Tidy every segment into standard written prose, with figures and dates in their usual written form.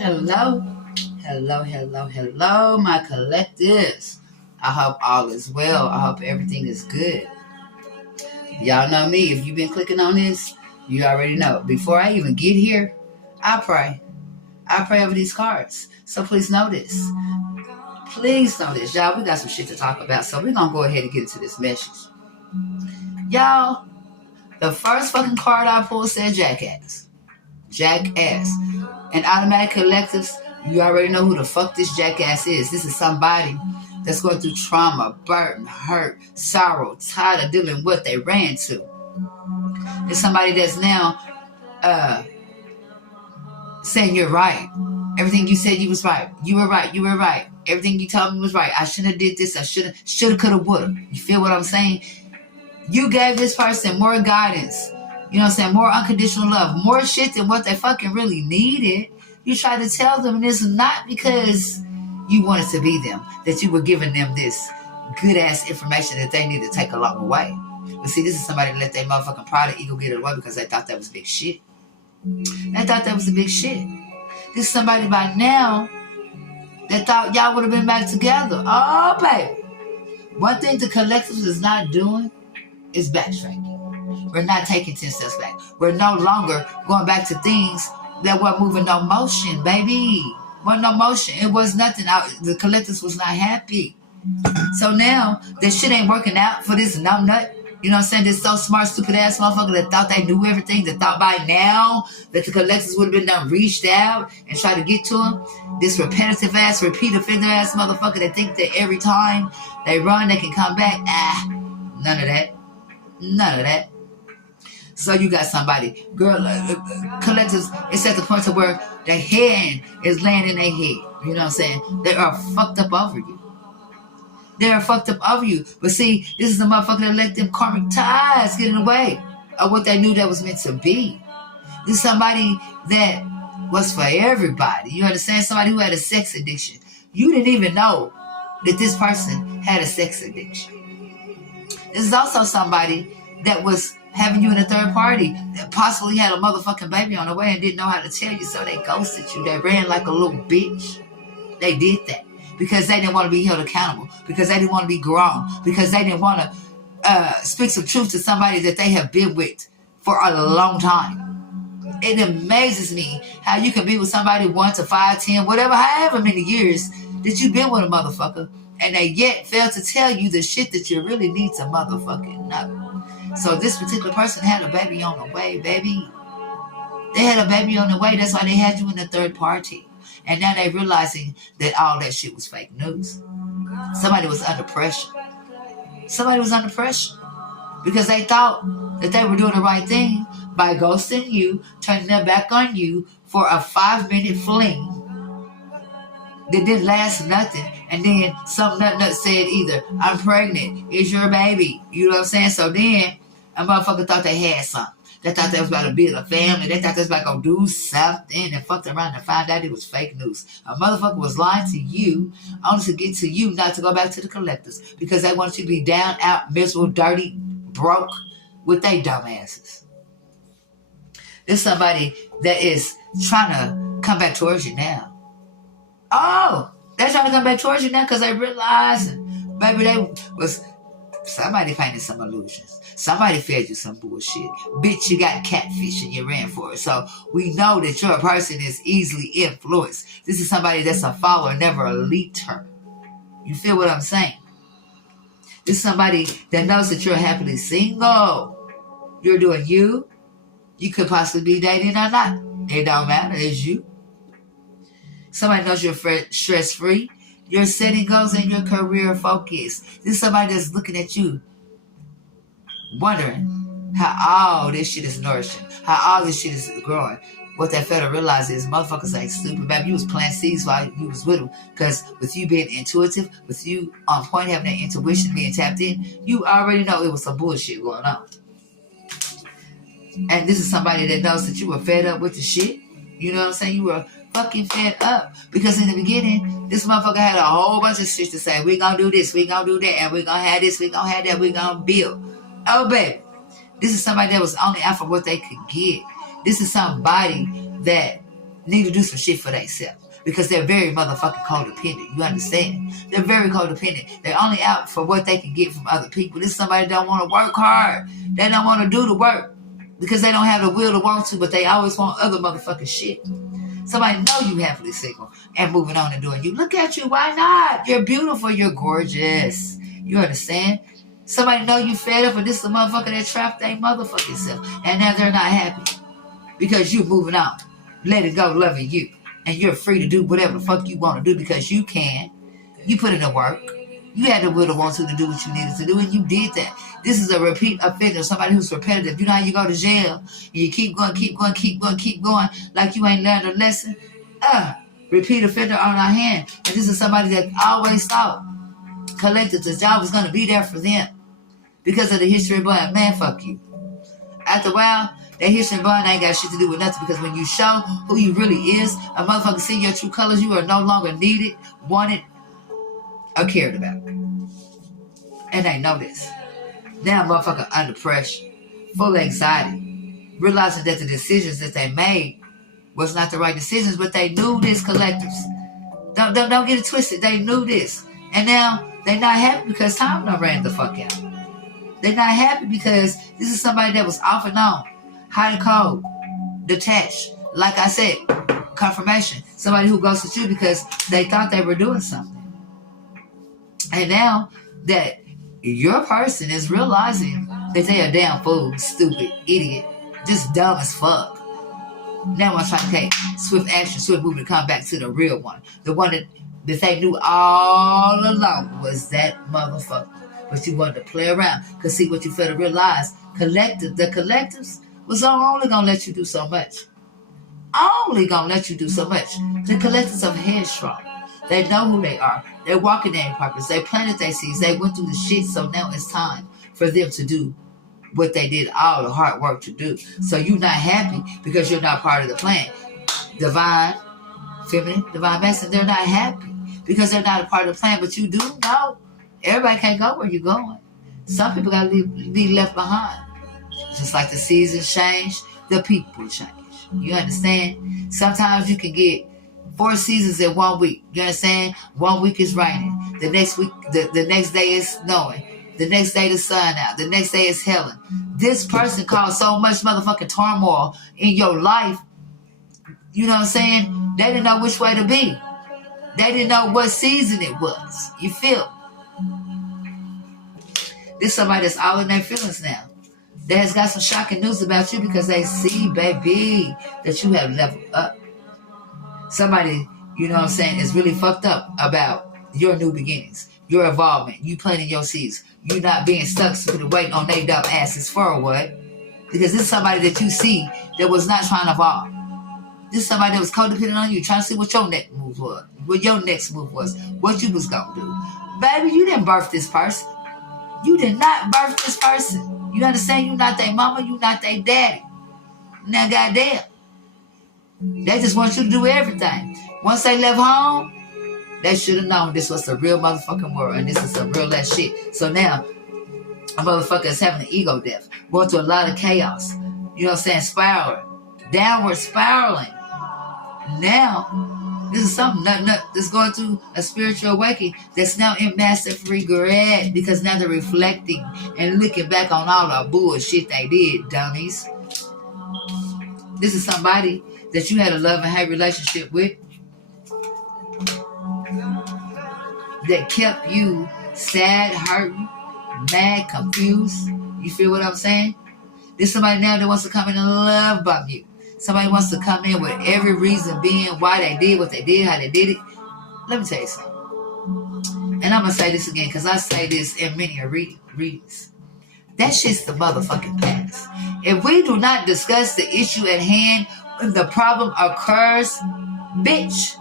Hello, hello, my collectives. I hope all is well. I hope everything is good. Y'all know me. If you've been clicking on this, you already know. Before I even get here, I pray. I pray over these cards. So please know this. Please know this. Y'all, we got some shit to talk about. So we're going to go ahead and get into this message. Y'all, the first fucking card I pulled said jackass. Jackass. And automatic collectives, you already know who the fuck this jackass is. This is somebody that's going through trauma, burden, hurt, sorrow, tired of dealing with what they ran to. It's somebody that's now saying you're right. Everything you said you was right. You were right. Everything you told me was right. I shouldn't have did this. I shoulda, coulda, woulda. You feel what I'm saying? You gave this person more guidance. You know what I'm saying? More unconditional love. More shit than what they fucking really needed. You tried to tell them, and it's not because you wanted to be them, that you were giving them this good-ass information that they need to take along the way. But see, this is somebody that let their motherfucking pride and ego get it away because they thought that was big shit. They thought that was the big shit. This is somebody by now that thought y'all would have been back together. Oh, baby. One thing the collectives is not doing is backtracking. We're not taking 10 steps back. We're no longer going back to things that weren't moving no motion, baby. Wasn't no motion. It was nothing. The collectives was not happy. So now, that shit ain't working out for this numbnut. You know what I'm saying? This so smart, stupid ass motherfucker that thought they knew everything, that thought by now that the collectives would have been done, reached out and tried to get to him. This repetitive ass, repeat offender ass motherfucker that think that every time they run, they can come back. None of that. None of that. So you got somebody, girl, collectives, it's at the point to where their hand is laying in their head. You know what I'm saying? They are fucked up over you. They are fucked up over you. But see, this is the motherfucker that let them karmic ties get in the way of what they knew that was meant to be. This is somebody that was for everybody. You understand? Somebody who had a sex addiction. You didn't even know that this person had a sex addiction. This is also somebody that was having you in a third party that possibly had a motherfucking baby on the way and didn't know how to tell you, so they ghosted you. They ran like a little bitch. They did that because they didn't want to be held accountable, because they didn't want to be grown, because they didn't want to speak some truth to somebody that they have been with for a long time. It amazes me how you can be with somebody 1 to 5, 10, whatever, however many years that you've been with a motherfucker, and they yet fail to tell you the shit that you really need to motherfucking know. So this particular person had a baby on the way, baby. They had a baby on the way. That's why they had you in the third party. And now they realizing that all that shit was fake news. Somebody was under pressure. Somebody was under pressure because they thought that they were doing the right thing by ghosting you, turning their back on you for a 5-minute fling that didn't last nothing. And then some nut said either, I'm pregnant, it's your baby. You know what I'm saying? So then a motherfucker thought they had something. They thought they was about to build a family. They thought they was about to go do something, and fucked around and found out it was fake news. A motherfucker was lying to you only to get to you, not to go back to the collectors, because they wanted you to be down, out, miserable, dirty, broke with they dumb asses. There's somebody that is trying to come back towards you now. Oh, they're trying to come back towards you now because they realize, baby, somebody painted some illusions. Somebody fed you some bullshit. Bitch, you got catfish and you ran for it. So we know that you're a person that's easily influenced. This is somebody that's a follower, never a leader. You feel what I'm saying? This is somebody that knows that you're happily single. You're doing you. You could possibly be dating or not. It don't matter. It's you. Somebody knows you're stress-free. You're setting goals and your career focus. This is somebody that's looking at you, wondering how all this shit is nourishing, how all this shit is growing. What they fail to realize is motherfuckers ain't stupid, baby. You was planting seeds while you was with them. Because with you being intuitive, with you on point, having that intuition, being tapped in, you already know it was some bullshit going on. And this is somebody that knows that you were fed up with the shit. You know what I'm saying? You were fucking fed up. Because in the beginning, this motherfucker had a whole bunch of shit to say. We gonna do this, we gonna do that, and we gonna have this, we gonna have that, we gonna build. Oh, baby. This is somebody that was only out for what they could get. This is somebody that need to do some shit for themselves. Because they're very motherfucking codependent. You understand? They're very codependent. They're only out for what they can get from other people. This is somebody that don't want to work hard. They don't want to do the work. Because they don't have the will to want to, but they always want other motherfucking shit. Somebody know you happily single and moving on and doing you. Look at you. Why not? You're beautiful. You're gorgeous. You understand? Somebody know you fed up, but this is a motherfucker that trapped their motherfucking self. And now they're not happy. Because you moving on. Letting go, loving you. And you're free to do whatever the fuck you want to do because you can. You put in the work. You had the will to want to do what you needed to do, and you did that. This is a repeat offender, somebody who's repetitive. You know how you go to jail and you keep going, like you ain't learned a lesson? Repeat offender on our hand. And this is somebody that always thought collective, the job was going to be there for them because of the history of blood. Man, fuck you. After a while, that history and blood ain't got shit to do with nothing because when you show who you really is, a motherfucker see your true colors, you are no longer needed, wanted, or cared about. And they know this. Now motherfucker under pressure, full of anxiety, realizing that the decisions that they made was not the right decisions, but they knew this, collectives. Don't get it twisted. They knew this. And now they're not happy because time done ran the fuck out. They're not happy because this is somebody that was off and on, hot and cold, detached. Like I said, confirmation. Somebody who goes with you because they thought they were doing something. And now that your person is realizing that they are damn fool, stupid, idiot, just dumb as fuck. Now I'm trying to take swift action, swift movement to come back to the real one. The one that they knew all along was that motherfucker. But you wanted to play around. Because see what you failed to realize. The collectives was only going to let you do so much. Only going to let you do so much. The collectives are headstrong. They know who they are. They're walking their purpose. They planted their seeds. They went through the shit. So now it's time for them to do what they did all the hard work to do. So you're not happy because you're not part of the plan. Divine, feminine, divine masculine, they're not happy because they're not a part of the plan. But you do know everybody can't go where you're going. Some people got to be left behind. Just like the seasons change, the people change. You understand? Sometimes you can get 4 seasons in 1 week. You understand? 1 week is raining. The next week, the next day is snowing. The next day the sun out. The next day is hailing. This person caused so much motherfucking turmoil in your life. You know what I'm saying? They didn't know which way to be. They didn't know what season it was. You feel? This is somebody that's all in their feelings now. That has got some shocking news about you because they see, baby, that you have leveled up. Somebody, you know what I'm saying, is really fucked up about your new beginnings, your involvement, you planting your seeds, you not being stuck waiting on they dumb asses for what? Because this is somebody that you see that was not trying to evolve. This is somebody that was codependent on you, trying to see what your next move was, what your next move was, what you was going to do. Baby, you didn't birth this person. You did not birth this person. You understand? You not their mama, you not their daddy. Now, goddamn. They just want you to do everything. Once they left home, they should have known this was the real motherfucking world and this is some real ass shit. So now, a motherfucker is having an ego death, going through a lot of chaos. You know what I'm saying? Spiraling. Downward spiraling. Now, this is something that's going through a spiritual awakening that's now in massive regret because now they're reflecting and looking back on all the bullshit they did, dummies. This is somebody that you had a love and hate relationship with that kept you sad, hurting, mad, confused. You feel what I'm saying? There's somebody now that wants to come in and love bomb you. Somebody wants to come in with every reason being why they did what they did, how they did it. Let me tell you something. And I'm going to say this again because I say this in many readings. That shit's the motherfucking past. If we do not discuss the issue at hand when the problem occurs, bitch,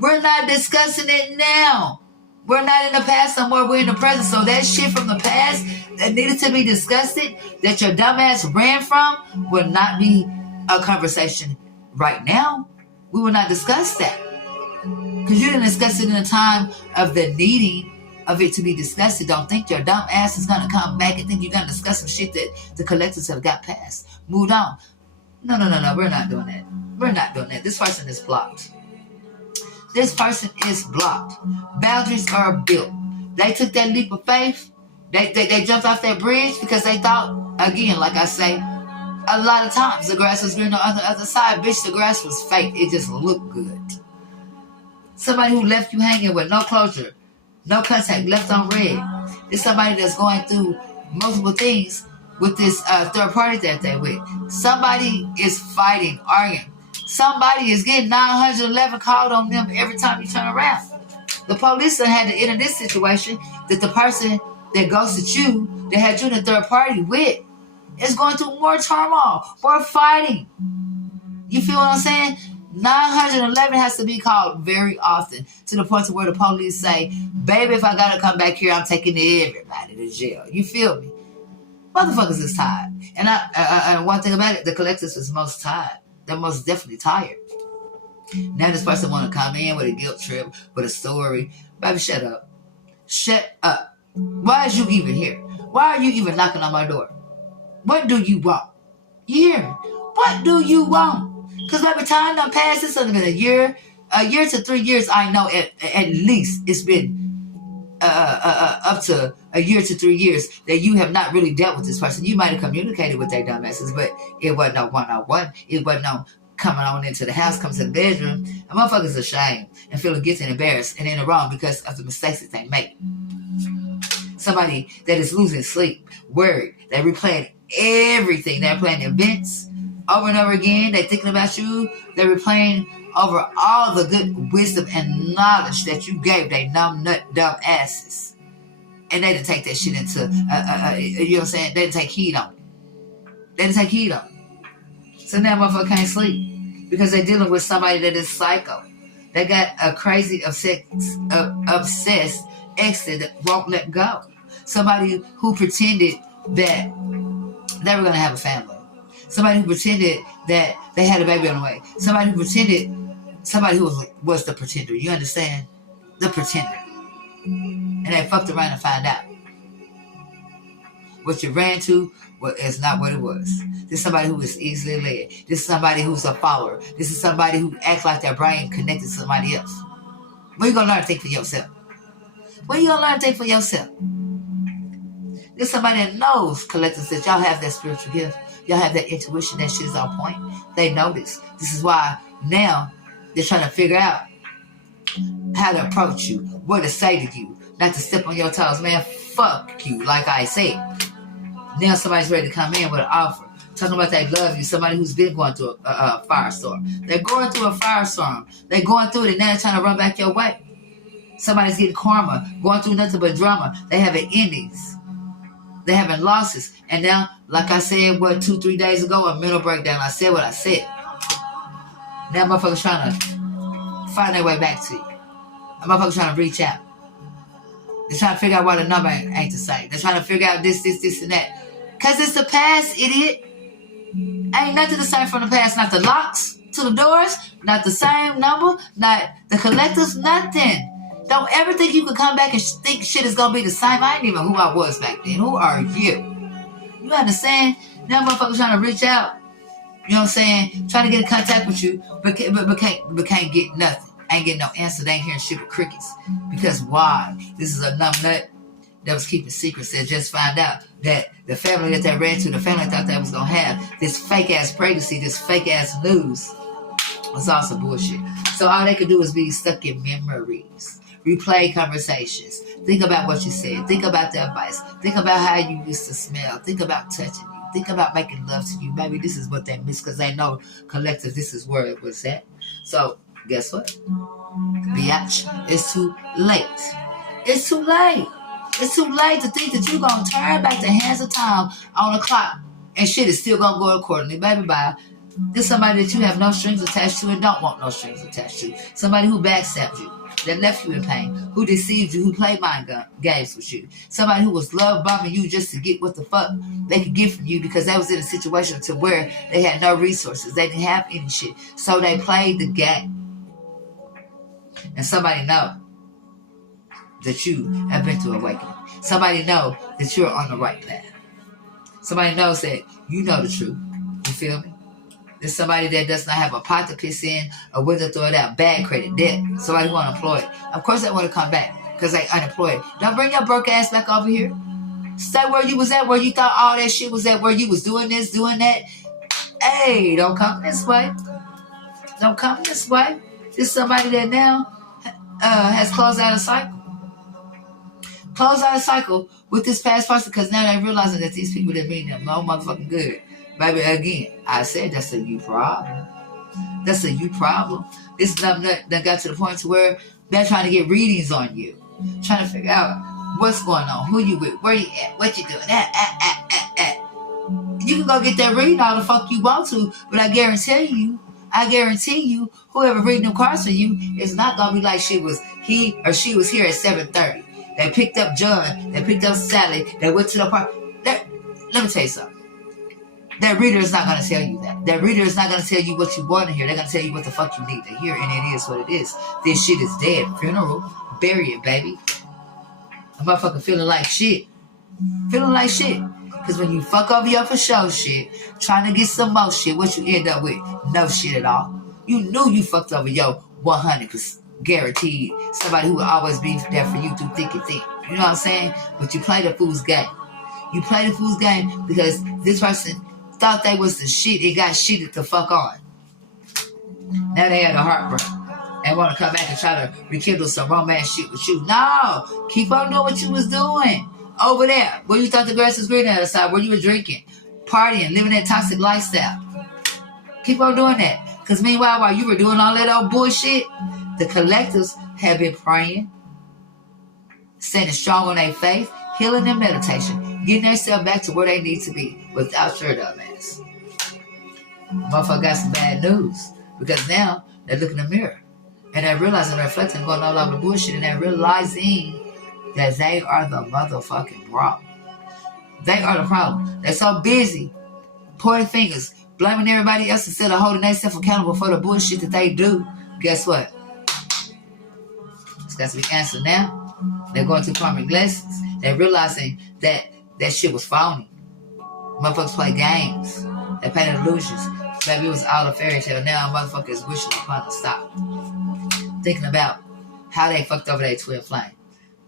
we're not discussing it now. We're not in the past no more. We're in the present. So that shit from the past that needed to be discussed, that your dumbass ran from, will not be a conversation right now. We will not discuss that. Because you didn't discuss it in the time of the needing of it to be discussed. Don't think your dumb ass is going to come back and think you're going to discuss some shit that the collectives have got past. Moved on. No. We're not doing that. We're not doing that. This person is blocked. This person is blocked. Boundaries are built. They took that leap of faith. They jumped off that bridge because they thought, again, like I say, a lot of times the grass was green on the other side. Bitch, the grass was fake. It just looked good. Somebody who left you hanging with no closure, no contact, left on red. It's somebody that's going through multiple things with this third party that they're with. Somebody is fighting, arguing. Somebody is getting 911 called on them every time you turn around. The police had to enter this situation that the person that ghosted you, that had you in the third party with, is going through more turmoil, more fighting. You feel what I'm saying? 911 has to be called very often, to the point to where the police say, baby, if I gotta come back here, I'm taking everybody to jail. You feel me? Motherfuckers is tired. And one thing about it, the collectives is most tired. They're most definitely tired. Now this person want to come in with a guilt trip, with a story. Baby, shut up. Shut up. Why is you even here? Why are you even knocking on my door? What do you want? You hear me? What do you want? Because by the time done passed, it's only been a year to 3 years. I know at least it's been up to a year to 3 years that you have not really dealt with this person. You might have communicated with their dumbasses, but it wasn't no one-on-one. It wasn't no coming on into the house, come to the bedroom. And motherfuckers ashamed and feeling guilty and embarrassed and in the wrong because of the mistakes that they make. Somebody that is losing sleep, worried. They're replaying everything. They're playing events over and over again. They're thinking about you. They're replaying over all the good wisdom and knowledge that you gave they numb nut dumb asses. And they didn't take that shit into, you know what I'm saying? They didn't take heed on it. So now motherfucker can't sleep because they're dealing with somebody that is psycho. They got a crazy obsessed ex that won't let go. Somebody who pretended that they were going to have a family. Somebody who pretended that they had a baby on the way. Somebody who was the pretender. You understand? The pretender. And they fucked around and find out. What you ran to is not what it was. This is somebody who is easily led. This is somebody who's a follower. This is somebody who acts like their brain connected to somebody else. When you going to learn to think for yourself? When you going to learn to think for yourself? There's somebody that knows, collectives, that y'all have that spiritual gift. Y'all have that intuition. That shit is on point. They know this. This is why now they're trying to figure out how to approach you, what to say to you, not to step on your toes. Man, fuck you, like I said. Now somebody's ready to come in with an offer. Talking about they love you. Somebody who's been going through a firestorm. They're going through a firestorm. They're going through it and now they're trying to run back your way. Somebody's getting karma, going through nothing but drama. They having endings. They having losses. And now, like I said, 2-3 days ago, a mental breakdown. I said what I said. Now motherfuckers trying to find their way back to you. A motherfuckers trying to reach out. They're trying to figure out why the number ain't the same. They're trying to figure out this, and that. Because it's the past, idiot. Ain't nothing the same from the past. Not the locks to the doors. Not the same number. Not the collectives. Nothing. Don't ever think you can come back and think shit is going to be the same. I ain't even who I was back then. Who are you? You understand? Now motherfuckers trying to reach out. You know what I'm saying? Trying to get in contact with you. But can't get nothing. Ain't getting no answer. They ain't hearing shit with crickets. Because why? This is a numb nut that was keeping secrets. They just found out that the family that they ran to, the family thought they was going to have this fake-ass pregnancy, this fake-ass news, was also bullshit. So all they could do is be stuck in memories. Replay conversations. Think about what you said. Think about the advice. Think about how you used to smell. Think about touching you. Think about making love to you. Maybe this is what they miss because they know collective, this is where it was at. So, guess what? Biatch, it's too late. It's too late. It's too late to think that you're going to turn back the hands of time on the clock and shit is still going to go accordingly. Baby, bye. This is somebody that you have no strings attached to and don't want no strings attached to. Somebody who backstabbed you, that left you in pain, who deceived you, who played mind games with you. Somebody who was love bombing you just to get what the fuck they could get from you because they was in a situation to where they had no resources. They didn't have any shit. So they played the game. And somebody know that you have been through awakening. Somebody know that you're on the right path. Somebody knows that you know the truth. You feel me? There's somebody that does not have a pot to piss in, or whether throw it out, bad credit, debt. Somebody who unemployed. Of course they want to come back because they unemployed. Don't bring your broke ass back over here. Stay where you was at, where you thought all that shit was at, where you was doing this, doing that. Hey, don't come this way. Don't come this way. There's somebody that now has closed out a cycle. Closed out a cycle with this past person because now they're realizing that these people that mean them no motherfucking good. Baby, again, I said that's a you problem. That's a you problem. This stuff that got to the point to where they're trying to get readings on you. Trying to figure out what's going on, who you with, where you at, what you doing, You can go get that reading all the fuck you want to, but I guarantee you, whoever reading them cards for you is not gonna be like he or she was here at 7:30. They picked up John, they picked up Sally, they went to the park. Let me tell you something. That reader is not going to tell you that. That reader is not going to tell you what you want to hear. They're going to tell you what the fuck you need to hear, and it is what it is. This shit is dead. Funeral. Bury it, baby. A motherfucker feeling like shit. Feeling like shit. Because when you fuck over your for show shit, trying to get some more shit, what you end up with? No shit at all. You knew you fucked over your 100% guaranteed. Somebody who will always be there for you through thick and thin. You know what I'm saying? But you play the fool's game. You play the fool's game because this person thought they was the shit and got shitted the fuck on. Now they had a heartbreak and want to come back and try to rekindle some romance shit with you. No! Keep on doing what you was doing. Over there, where you thought the grass was green on the other side, where you were drinking, partying, living that toxic lifestyle. Keep on doing that. Because meanwhile, while you were doing all that old bullshit, the collectives have been praying, standing strong on their faith, healing their meditation, getting themselves back to where they need to be without your dumb ass. Motherfucker got some bad news because now they're looking in the mirror and they're realizing, they're reflecting, going all over the bullshit, and they're realizing that they are the motherfucking problem. They are the problem. They're so busy pointing fingers, blaming everybody else instead of holding themselves accountable for the bullshit that they do. Guess what? It's got to be answered now. They're going through karmic lessons. They're realizing that that shit was phony. Motherfuckers play games. They paint illusions. Baby, it was all a fairy tale. Now motherfuckers is wishing upon a stop. Thinking about how they fucked over their twin flame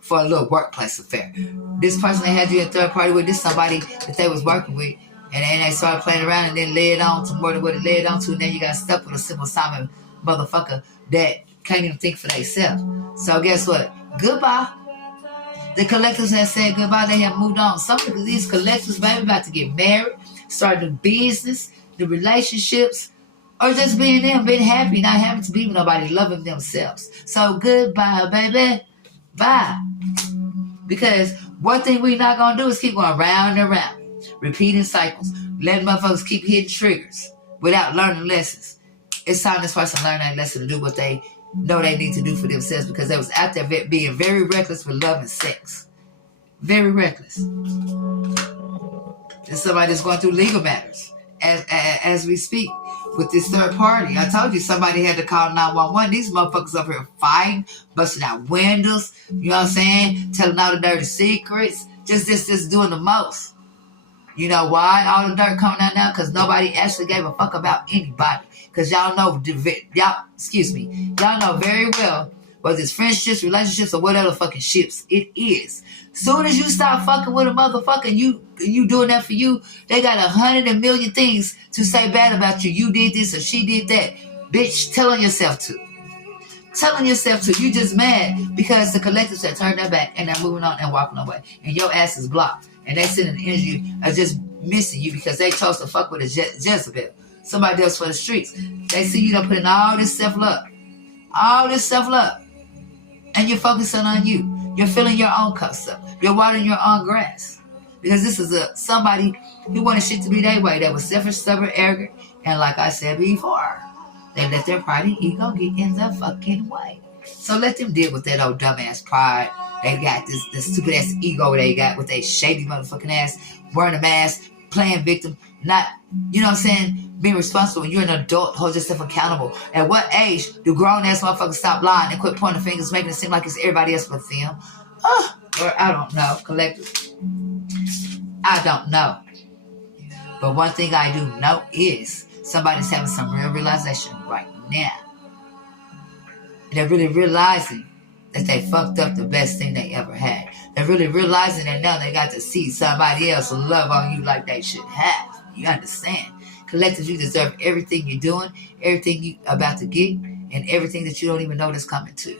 for a little workplace affair. This person they had you in third party with, this somebody that they was working with, and then they started playing around and then led on to more than what it led on to, and then you got stuck with a ᴴ᥆ᥚ motherfucker that can't even think for themselves. So guess what? Goodbye. The collectives have said goodbye. They have moved on. Some of these collectives, baby, about to get married, start new business, new relationships, or just being them, being happy, not having to be with nobody, loving themselves. So goodbye, baby. Bye. Because one thing we're not going to do is keep going round and round, repeating cycles, letting motherfuckers keep hitting triggers without learning lessons. It's time this person learn that lesson to do what they know they need to do for themselves, because they was out there being very reckless with love and sex. Very reckless. And somebody that's going through legal matters as we speak with this third party. I told you somebody had to call 911. These motherfuckers up here fighting, busting out windows, you know what I'm saying? Telling all the dirty secrets. Just doing the most. You know why all the dirt coming out now? Because nobody actually gave a fuck about anybody. Because y'all know very well whether it's friendships, relationships, or whatever fucking ships it is. Soon as you stop fucking with a motherfucker and you doing that for you, they got 100 million things to say bad about you. You did this or she did that. Bitch, telling yourself to. You just mad because the collectives have turned their back and they're moving on and walking away. And your ass is blocked. And they sending the energy of just missing you because they chose to fuck with a Jezebel. Somebody else for the streets. They see you done putting all this self-love. And you're focusing on you. You're filling your own cups up. You're watering your own grass. Because this is somebody who wanted shit to be their way. That was selfish, stubborn, arrogant. And like I said before, they let their pride and ego get in the fucking way. So let them deal with that old dumbass pride. They got this stupid ass ego they got with their shady motherfucking ass, wearing a mask, playing victim, not, you know what I'm saying, being responsible. When you're an adult, hold yourself accountable. At what age do grown-ass motherfuckers stop lying and quit pointing fingers, making it seem like it's everybody else but them? Or I don't know, collective. I don't know. But one thing I do know is Somebody's having some real realization right now. They're really realizing that they fucked up the best thing they ever had. They're really realizing that now they got to see somebody else love on you like they should have. You understand? Collectively, you deserve everything you're doing, everything you're about to get, and everything that you don't even know that's coming to you.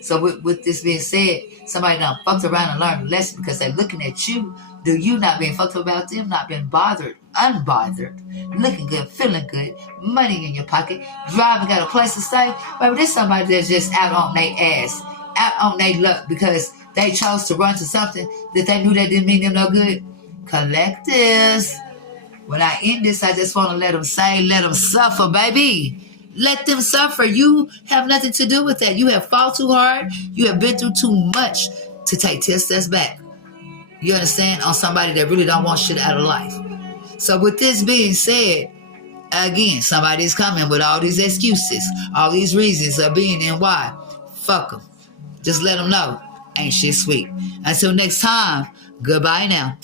So with this being said, somebody done fucked around and learned a lesson because they're looking at you. Do you not being fucked about them, not being bothered, unbothered, looking good, feeling good, money in your pocket, driving, got a place to stay? Baby, there's somebody that's just out on their ass, out on their luck because they chose to run to something that they knew that didn't mean them no good. Collectives. When I end this, I just want to let them say, let them suffer, baby. Let them suffer. You have nothing to do with that. You have fought too hard. You have been through too much to take 10 steps back. You understand? On somebody that really don't want shit out of life. So with this being said, again, somebody's coming with all these excuses, all these reasons of being and why. Fuck them. Just let them know. Ain't shit sweet. Until next time, goodbye now.